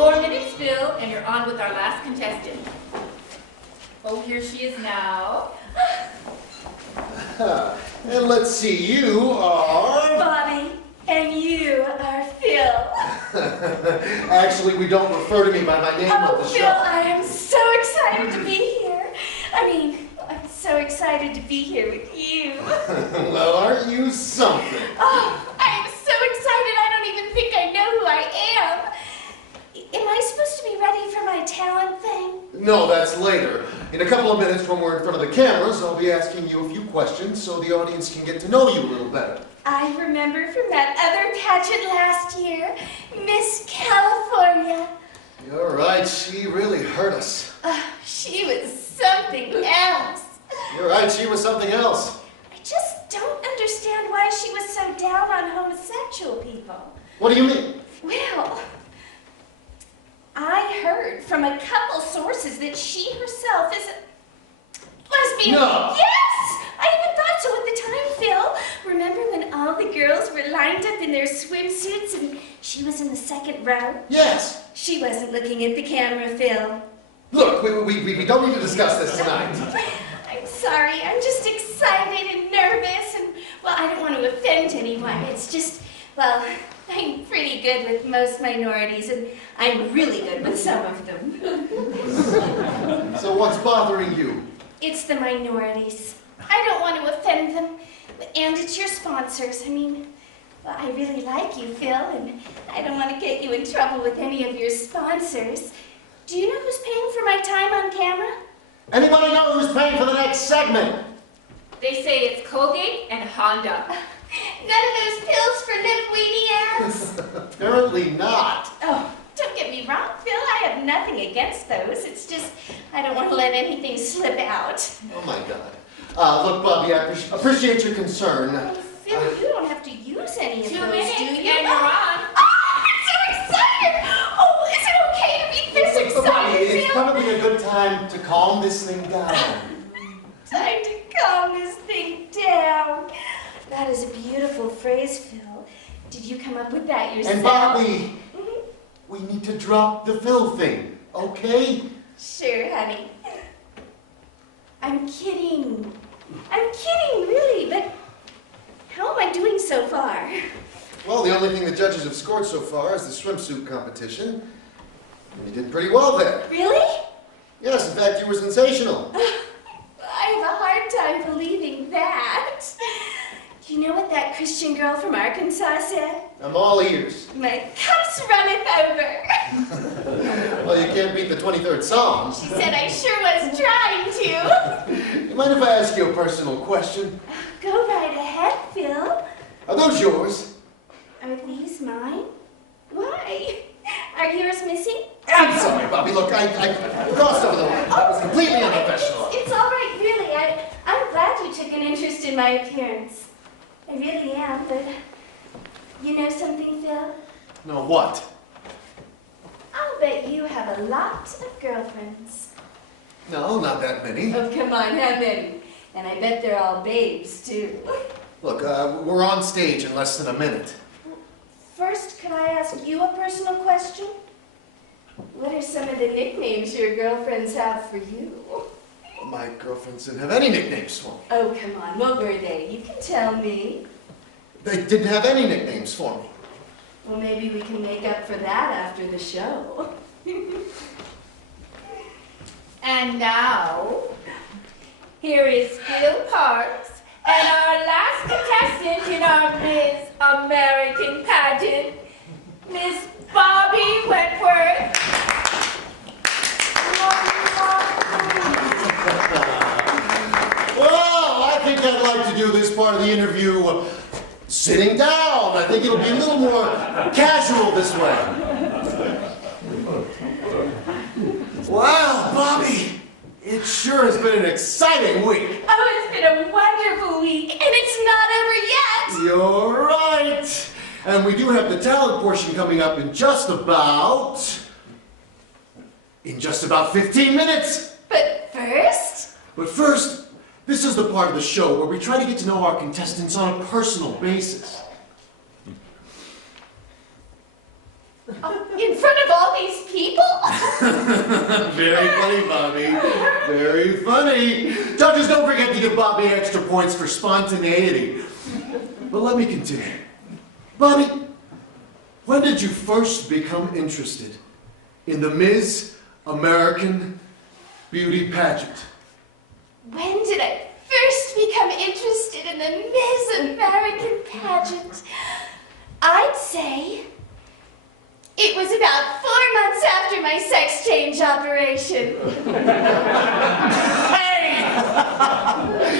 4 minutes, Phil, and you're on with our last contestant. Oh, here she is now. And let's see, you are... Bobby, and you are Phil. Actually, we don't refer to me by my name on the show. Phil, I am so excited to be here. I'm so excited to be here with you. Well, aren't you something? Oh, I am so excited I don't even think I know who I am. Am I supposed to be ready for my talent thing? No, that's later. In a couple of minutes when we're in front of the cameras, I'll be asking you a few questions so the audience can get to know you a little better. I remember from that other pageant last year, Miss California. You're right, she really hurt us. She was something else. You're right, she was something else. I just don't understand why she was so down on homosexual people. What do you mean? Well, I heard from a couple sources that she herself is a lesbian. No. Yes! I even thought so at the time, Phil. Remember when all the girls were lined up in their swimsuits and she was in the second row? Yes. She wasn't looking at the camera, Phil. Look, we don't need to discuss this tonight. I'm sorry. I'm just excited and nervous and, well, I don't want to offend anyone. It's just, well, I'm pretty good with most minorities and I'm really good with some of them. So what's bothering you? It's the minorities. I don't want to offend them. And it's your sponsors. I mean, well, I really like you, Phil, and I don't want to get you in trouble with any of your sponsors. Do you know who's paying for my time on camera? Anybody know who's paying for the next segment? They say it's Colgate and Honda. None of those pills for lip-weedy ass? Apparently not. Oh, don't get me wrong, Phil. I have nothing against those. It's just I don't want to let anything slip out. Oh, my God. Look, Bobby, I appreciate your concern. Oh, Phil, you don't have to use any of 2 those, minutes, do you? and you're on. Oh, I'm so excited! Oh, is it okay to be this Bobby, excited, it's Phil? probably a good time to calm this thing down. Time to calm this thing down. That is a beautiful phrase, Phil. Did you come up with that yourself? And Bobby, we need to drop the Phil thing, okay? Sure, honey. I'm kidding. I'm kidding, really, but how am I doing so far? Well, the only thing the judges have scored so far is the swimsuit competition. And you did pretty well there. Really? Yes, in fact, you were sensational. I have a hard time believing that. Do you know what that Christian girl from Arkansas said? I'm all ears. My cups runneth over. Well, you can't beat the 23rd Psalm. She said I sure was trying to. You mind if I ask you a personal question? Go right ahead, Phil. Are those yours? Are these mine? Why? Are yours missing? I'm sorry, Bobby. Look, I crossed over the line. That was completely unprofessional. It's all right, really. I'm glad you took an interest in my appearance. I really am, but you know something, Phil? No, what? I'll bet you have a lot of girlfriends. No, not that many. Oh, come on, how many? And I bet they're all babes, too. Look, we're on stage in less than a minute. First, could I ask you a personal question? What are some of the nicknames your girlfriends have for you? Well, my girlfriends didn't have any nicknames for me. Oh, come on, what were they? You can tell me. They didn't have any nicknames for me. Well, maybe we can make up for that after the show. And now, here is Phil Parks and our last contestant in our Miss American pageant, Miss Bobby Wentworth. Well, I think I'd like to do this part of the interview sitting down. I think it'll be a little more casual this way. Wow, Bobby, it sure has been an exciting week. Oh, it's been a wonderful week, and it's not over yet. You're right. And we do have the talent portion coming up in just about 15 minutes. But first, But first, this is the part of the show where we try to get to know our contestants on a personal basis. in front of all these people? Very funny, Bobby. Very funny. Judges, don't forget to give Bobby extra points for spontaneity. But let me continue. Bobby, when did you first become interested in the Miss American Beauty Pageant? When did I first become interested in the Miss American pageant? I'd say it was about 4 months after my sex change operation. Hey!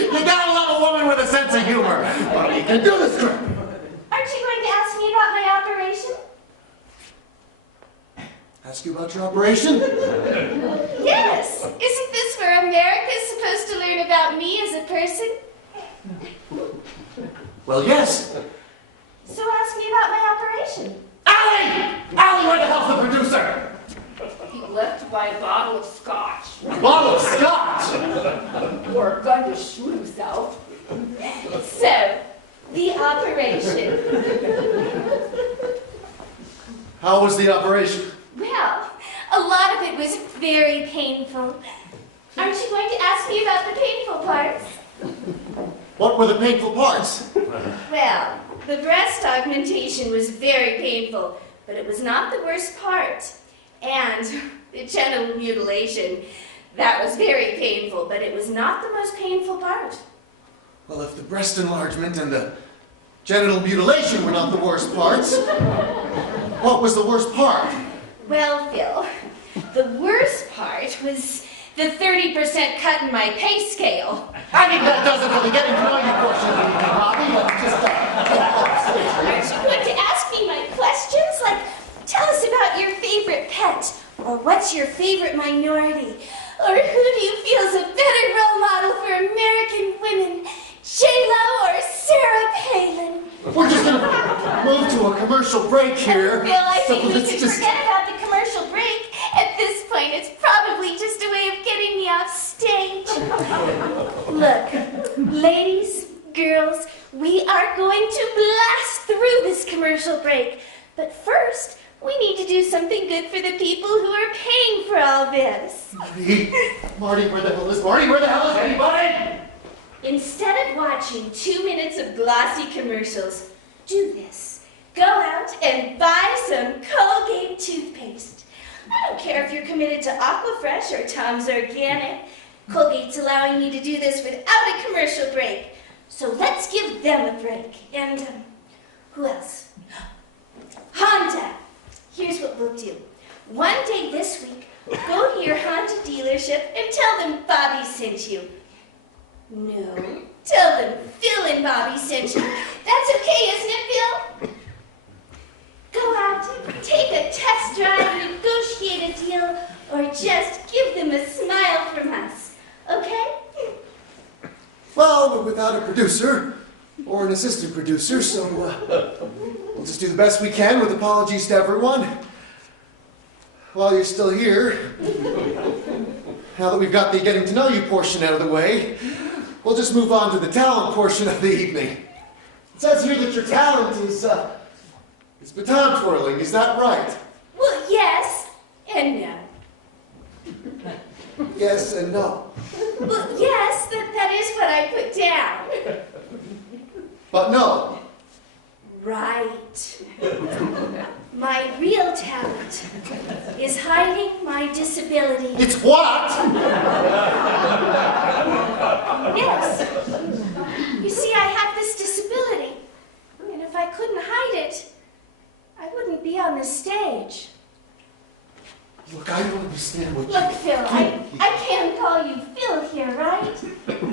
You gotta love a woman with a sense of humor. Bobby can do this crap. Aren't you going to ask me about my operation? Ask you about your operation? Yes. Isn't this where America's supposed to learn about me as a person? Well, yes. So ask me about my operation. Allie! Allie, where the hell's the producer? He left to buy a bottle of scotch. A bottle of scotch! Or a gun to shoot himself. So, the operation. How was the operation? Well, a lot of it was very painful. Aren't you going to ask me about the painful parts? What were the painful parts? Well, the breast augmentation was very painful, but it was not the worst part. And the genital mutilation, that was very painful, but it was not the most painful part. Well, if the breast enlargement and the genital mutilation were not the worst parts, what was the worst part? Well, Phil, the worst part was the 30% cut in my pay scale. I think that does it for the getting to know you portion of the evening, Bobby. Aren't you going to ask me my questions? Like, tell us about your favorite pet, or what's your favorite minority, or who do you feel is a better role model for American women, J-Lo or Sarah Palin? We're just gonna move to a commercial break here. Phil, I think we let's can just... forget about the commercial break. At this point, it's probably just a way of getting me off stage. Look, ladies, girls, we are going to blast through this commercial break. But first, we need to do something good for the people who are paying for all this. Marty, where the hell is Marty? Where the hell is anybody? Instead of watching 2 minutes of glossy commercials, do this. Go out and buy some Colgate toothpaste. I don't care if you're committed to Aquafresh or Tom's Organic. Colgate's allowing you to do this without a commercial break. So let's give them a break. And who else? Honda. Here's what we'll do. One day this week, go to your Honda dealership and tell them Bobby sent you. No, tell them Phil and Bobby sent you. That's okay, isn't it, Phil? Go out, take a test drive, negotiate a deal, or just give them a smile from us. Okay? Well, we're without a producer or an assistant producer, so we'll just do the best we can with apologies to everyone. While you're still here, now that we've got the getting to know you portion out of the way, we'll just move on to the talent portion of the evening. It says here that your talent is baton twirling, is that right? Well, yes and no. Yes and no. Well, yes, that is what I put down. But no. Right. My real talent is hiding my disability. It's what? Yes. You see, I have this disability, and if I couldn't hide it, I wouldn't be on the stage. Look, I don't understand what Look, Phil, I can call you Phil here, right?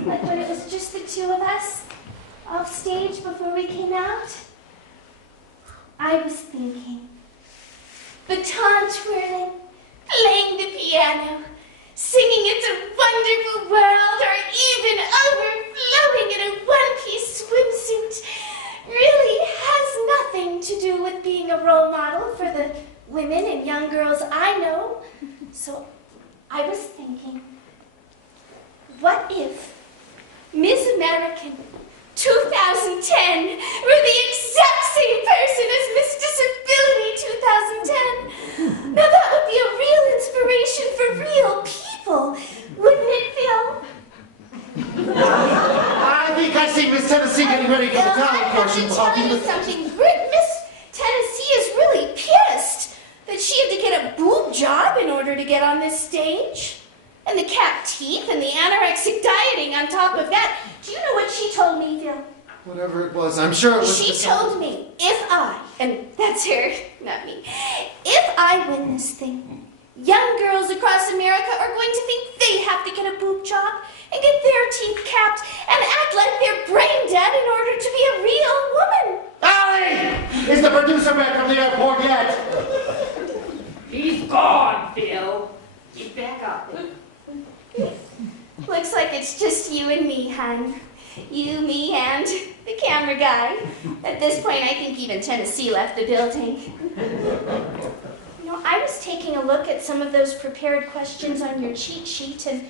Like when it was just the two of us off stage before we came out. I was thinking, baton twirling, playing the piano, singing It's a Wonderful World, or even overflowing in a one-piece swimsuit really has nothing to do with being a role model for the women and young girls I know. So I was thinking, what if Miss American 2010 were the exact same person as Miss Disability 2010? Now that would order to get on this stage. And the capped teeth and the anorexic dieting on top of that. Do you know what she told me, Phil? Whatever it was, I'm sure it was... She told me if I, and that's her, not me, if I win this thing, young girls across America are going to think they have to get a boob job and get their teeth capped and act like they're brain dead in order to be a real woman. Allie! Is the producer back from the airport yet? He's gone, Phil. Get back up there. Looks like it's just you and me, hon. You, me, and the camera guy. At this point, I think even Tennessee left the building. You know, I was taking a look at some of those prepared questions on your cheat sheet, and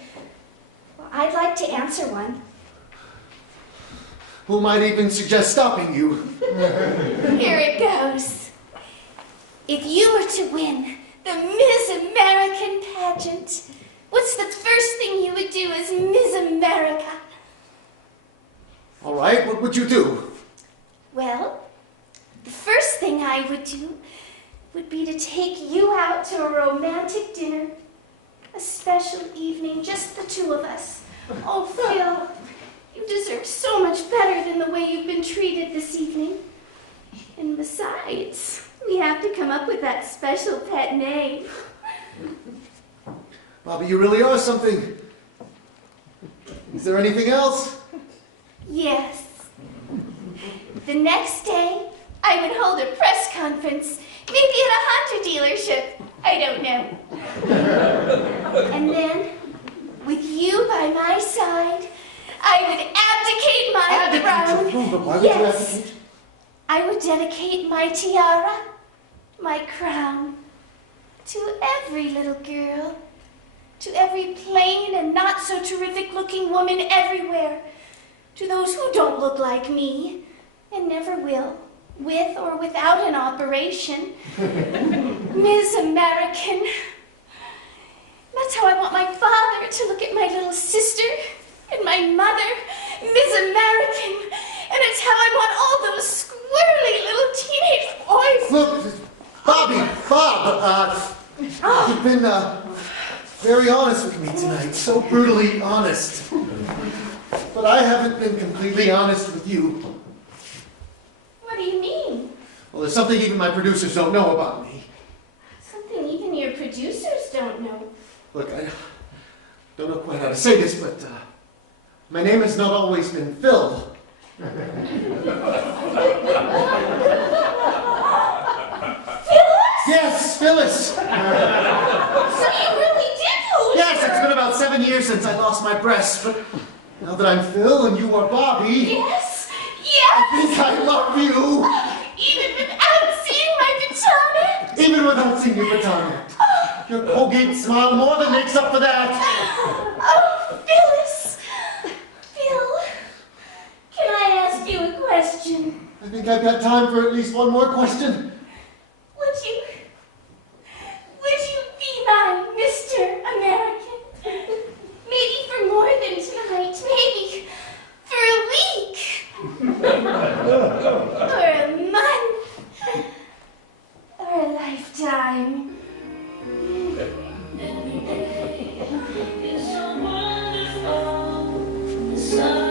well, I'd like to answer one. Who might even suggest stopping you? Here it goes. If you were to win the Miss American pageant, what's the first thing you would do as Miss America? All right, what would you do? Well, the first thing I would do would be to take you out to a romantic dinner. A special evening, just the two of us. Oh, Phil, you deserve so much better than the way you've been treated this evening. And besides, we have to come up with that special pet name. Bobby, you really are something. Is there anything else? Yes. The next day, I would hold a press conference, maybe at a Honda dealership. I don't know. And then, with you by my side, I would abdicate my throne. But why would you Yes. abdicate? I would dedicate my tiara, my crown, to every little girl, to every plain and not so terrific looking woman everywhere, to those who don't look like me and never will, with or without an operation. Ms. American. That's how I want my father to look at my little sister and my mother, Ms. American. And it's how I want all those squirrely little teenage boys. Look, Bob, you've been very honest with me tonight, so brutally honest. But I haven't been completely honest with you. What do you mean? Well, there's something even my producers don't know about me. Something even your producers don't know. Look, I don't know quite how to say this, but my name has not always been Phil. Yes, Phyllis! So you really did lose Yes, it's her. been about 7 years since I lost my breast, but now that I'm Phil and you are Bobby, Yes, I yes. think I love you. Even without seeing my baton. Even without seeing your baton. Your Colgate smile more than makes up for that. Oh, Phyllis. Phil, can I ask you a question? I think I've got time for at least one more question. Would you be my Mr. American? Maybe for more than tonight, maybe for a week. Or a month. Or a lifetime. Every day is so wonderful. The sun